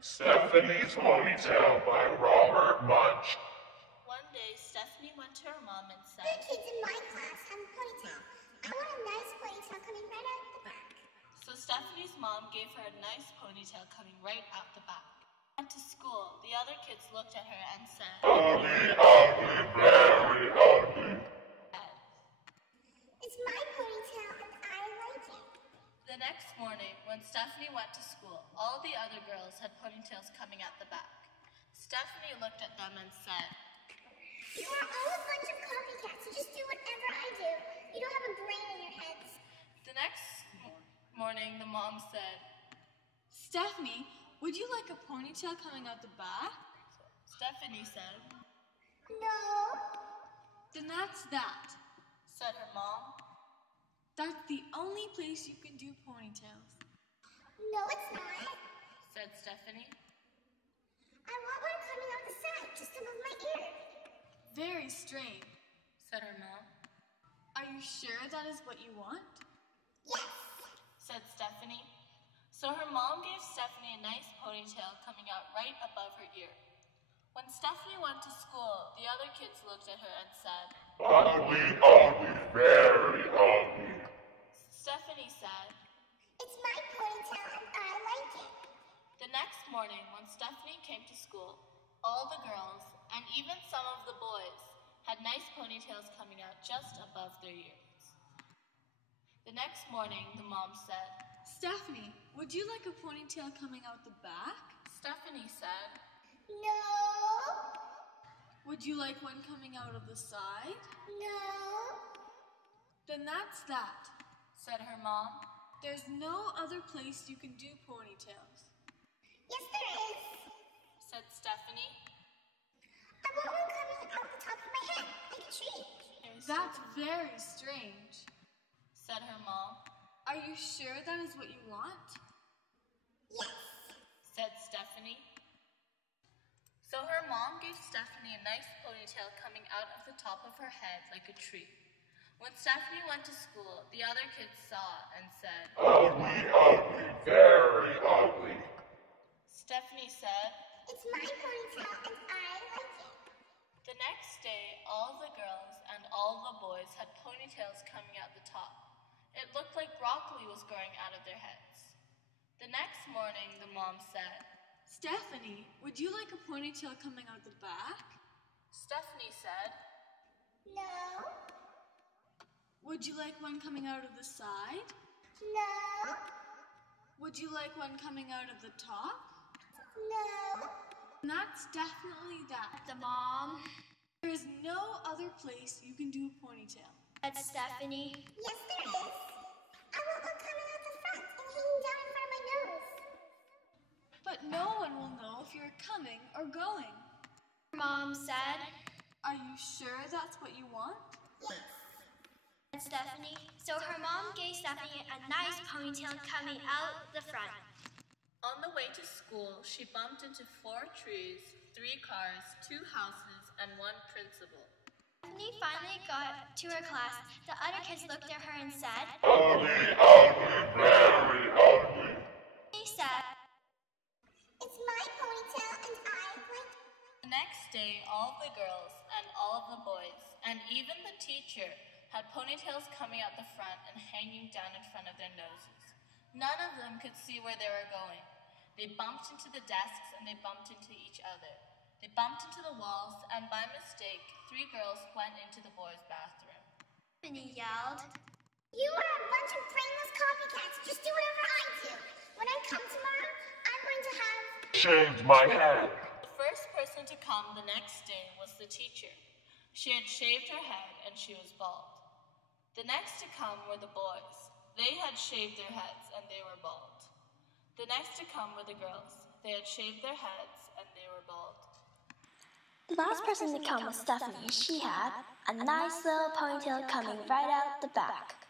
Stephanie's Ponytail by Robert Munch. One day, Stephanie went to her mom and said, "The kids in my class have a ponytail. I want a nice ponytail coming right out the back." So Stephanie's mom gave her a nice ponytail coming right out the back. Went to school. The other kids looked at her and said, "Ugly, ugly, very ugly." "It's my ponytail and I like it." The next morning, when Stephanie went to school, all the other girls had ponytails coming out the back. Stephanie looked at them and said, "You are all a bunch of copycats. You just do whatever I do. You don't have a brain in your heads." The next morning, the mom said, "Stephanie, would you like a ponytail coming out the back?" Stephanie said, "No." "Then that's that," said her mom. "That's the only place you can do ponytails." "No, it's not," said Stephanie. "I want one coming out the side, just above my ear." "Very strange," said her mom. "Are you sure that is what you want?" "Yes," said Stephanie. So her mom gave Stephanie a nice ponytail coming out right above her ear. When Stephanie went to school, the other kids looked at her and said, "Ugly, ugly, very ugly." Stephanie said, "It's my ponytail and I like it." The next morning, when Stephanie came to school, all the girls, and even some of the boys, had nice ponytails coming out just above their ears. The next morning, the mom said, "Stephanie, would you like a ponytail coming out the back?" Stephanie said, "No." "Would you like one coming out of the side?" "No." "Then that's that," said her mom. "There's no other place you can do ponytails." "Yes, there is," said Stephanie. "I want one coming out the top of my head, like a tree." "That's very strange," said her mom. "Are you sure that is what you want?" "Yes," said Stephanie. So her mom gave Stephanie a nice ponytail coming out of the top of her head like a tree. When Stephanie went to school, the other kids saw and said, "Ugly, ugly, very ugly." Stephanie said, "It's my ponytail and I like it." The next day, all the girls and all the boys had ponytails coming out the top. It looked like broccoli was growing out of their heads. The next morning, the mom said, "Stephanie, would you like a ponytail coming out the back?" Stephanie said, "No." "Would you like one coming out of the side?" "No." "Would you like one coming out of the top?" "No." "And that's definitely that." The mom. "There is no other place you can do a ponytail." Said Stephanie. "Yes, there is. I want one coming out the front and hanging down in front of my nose." "But no one will know if you're coming or going." Mom said. "Are you sure that's what you want?" "Yes." Said Stephanie. So her mom gave Stephanie a nice ponytail coming out the front. On the way to school, she bumped into 4 trees, 3 cars, 2 houses, and 1 principal. Stephanie finally got to her class. The other kids looked at her and said, "Ugly, ugly, very ugly." He said, "It's my ponytail and I like it." The next day, all of the girls and all of the boys, and even the teacher, had ponytails coming out the front and hanging down in front of their noses. None of them could see where they were going. They bumped into the desks and they bumped into each other. They bumped into the walls, and by mistake, 3 girls went into the boys' bathroom. Stephanie yelled, "You are a bunch of brainless copycats. Just do whatever I do. When I come tomorrow, I'm going to have..." Shaved my head. The first person to come the next day was the teacher. She had shaved her head and she was bald. The next to come were the boys. They had shaved their heads and they were bald. The next to come were the girls. They had shaved their heads and they were bald. The last person to come was Stephanie. She had a nice little ponytail coming right out the back.